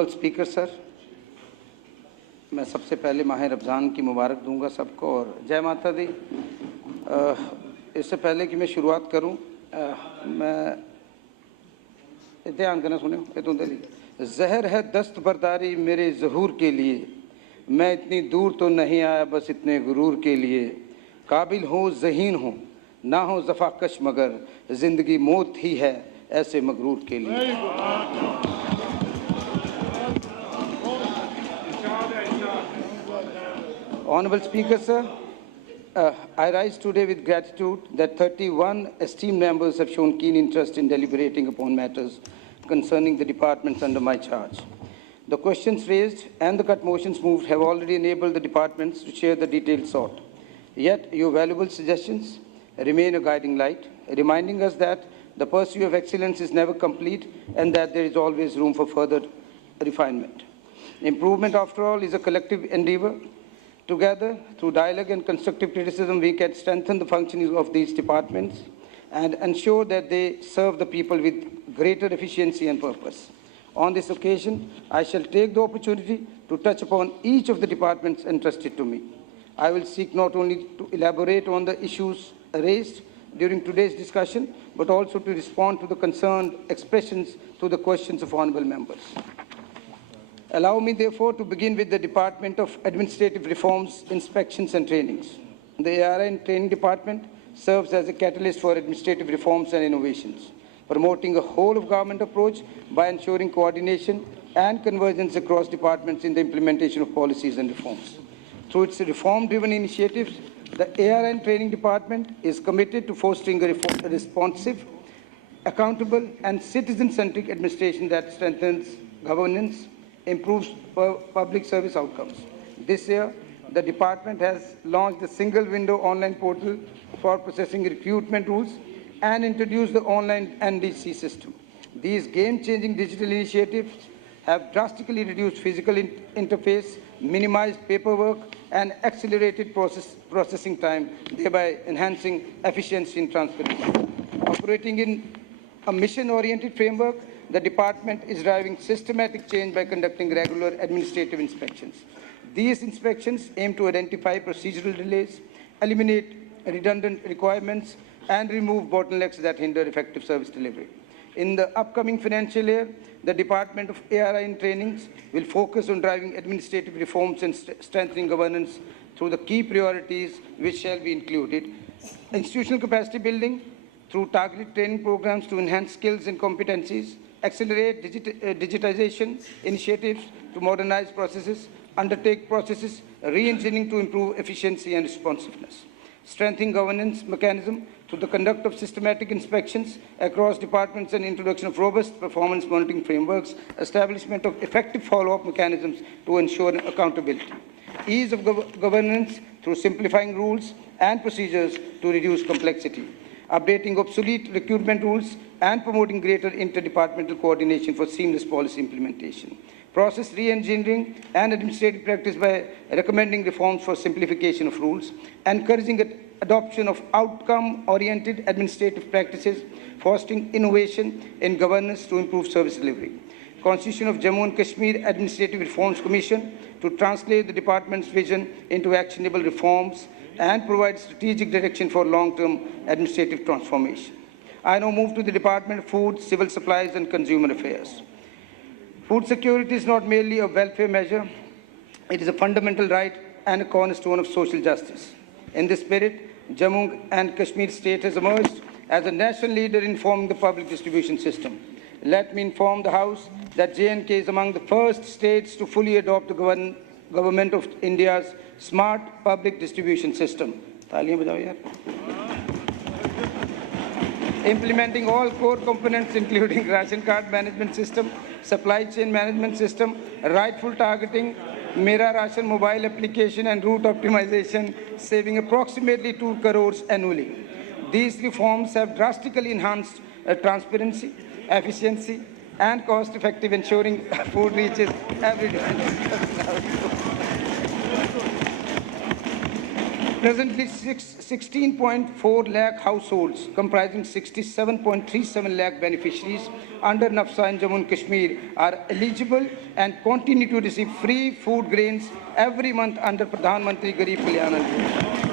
Honourable speaker sir, मैं सबसे पहले माह रमज़ान की मुबारक दूंगा सबको और जय माता दी। इससे पहले कि मैं शुरुआत करूं, मैं ध्यान करना सुने जहर है दस्त बरदारी मेरे ज़हूर के लिए, मैं इतनी दूर तो नहीं आया बस इतने गुरूर के लिए, काबिल हूँ ज़हीन हूँ ना हो ज़फ़ाकश मगर ज़िंदगी मौत ही है ऐसे मगरूर के लिए। Honorable Speaker, sir, I rise today with gratitude that 31 esteemed members have shown keen interest in deliberating upon matters concerning the departments under my charge. The questions raised and the cut motions moved have already enabled the departments to share the details sought. Yet, your valuable suggestions remain a guiding light, reminding us that the pursuit of excellence is never complete and that there is always room for further refinement. Improvement, after all, is a collective endeavor. Together, through dialogue and constructive criticism, we can strengthen the functioning of these departments and ensure that they serve the people with greater efficiency and purpose. On this occasion, I shall take the opportunity to touch upon each of the departments entrusted to me. I will seek not only to elaborate on the issues raised during today's discussion, but also to respond to the concerned expressions through the questions of honourable members. Allow me, therefore, to begin with the Department of Administrative Reforms, Inspections and Trainings. The ARI Training Department serves as a catalyst for administrative reforms and innovations, promoting a whole-of-government approach by ensuring coordination and convergence across departments in the implementation of policies and reforms. Through its reform-driven initiatives, the ARI Training Department is committed to fostering a responsive, accountable, and citizen-centric administration that strengthens governance, improves public service outcomes. This year, the department has launched a single-window online portal for processing recruitment rules and introduced the online NDC system. These game-changing digital initiatives have drastically reduced physical interface, minimized paperwork, and accelerated processing time, thereby enhancing efficiency and transparency. Operating in a mission-oriented framework, the department is driving systematic change by conducting regular administrative inspections. These inspections aim to identify procedural delays, eliminate redundant requirements, and remove bottlenecks that hinder effective service delivery. In the upcoming financial year, the Department of ARI and Trainings will focus on driving administrative reforms and strengthening governance through the key priorities which shall be included: institutional capacity building through targeted training programs to enhance skills and competencies, accelerate digitization initiatives to modernize processes, undertake processes re-engineering to improve efficiency and responsiveness, strengthening governance mechanism through the conduct of systematic inspections across departments and introduction of robust performance monitoring frameworks, establishment of effective follow-up mechanisms to ensure accountability, ease of governance through simplifying rules and procedures to reduce complexity, updating obsolete recruitment rules, and promoting greater interdepartmental coordination for seamless policy implementation. Process re-engineering and administrative practice by recommending reforms for simplification of rules, encouraging adoption of outcome-oriented administrative practices, fostering innovation in governance to improve service delivery. Constitution of Jammu and Kashmir Administrative Reforms Commission to translate the department's vision into actionable reforms and provide strategic direction for long-term administrative transformation. I now move to the Department of Food, Civil Supplies and Consumer Affairs. Food security is not merely a welfare measure, it is a fundamental right and a cornerstone of social justice. In this spirit, Jammu and Kashmir state has emerged as a national leader in forming the public distribution system. Let me inform the House that J&K is among the first states to fully adopt the Government of India's smart public distribution system. Implementing all core components including ration card management system, supply chain management system, rightful targeting, Mera Ration mobile application and route optimization, saving approximately 2 crores annually. These reforms have drastically enhanced transparency, efficiency, and cost-effective, ensuring food reaches every Presently, 16.4 lakh households comprising 67.37 lakh beneficiaries under NAFSA in Jammu and Kashmir are eligible and continue to receive free food grains every month under Pradhan Mantri Garib Kalyan Ann Yojana.